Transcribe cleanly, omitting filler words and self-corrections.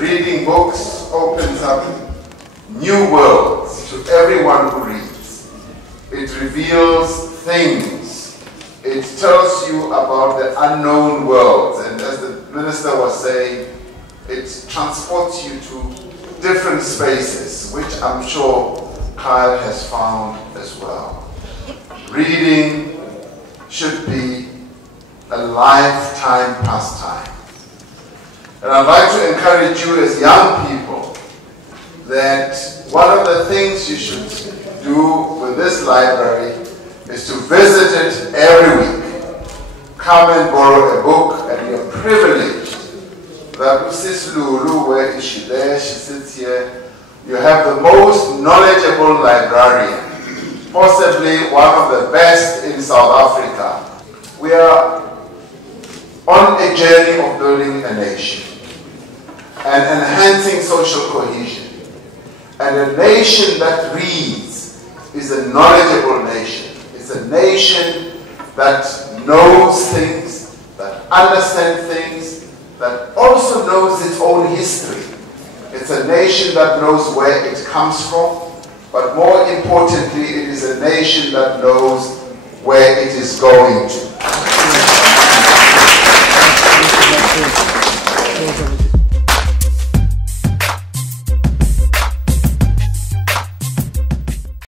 Reading books opens up new worlds to everyone who reads. It reveals things. It tells you about the unknown worlds. And as the minister was saying, it transports you to different spaces, which I'm sure Kyle has found as well. Reading should be a lifetime pastime. And I'd like to encourage you as young people that one of the things you should do with this library is to visit it every week. Come and borrow a book, and you're privileged that Mrs. Lulu, where is she there? She sits here. You have the most knowledgeable librarian, possibly one of the best in South Africa. We are on a journey of building a nation and enhancing social cohesion. And a nation that reads is a knowledgeable nation. It's a nation that knows things, that understands things, that also knows its own history. It's a nation that knows where it comes from, but more importantly, it is a nation that knows where it is going to.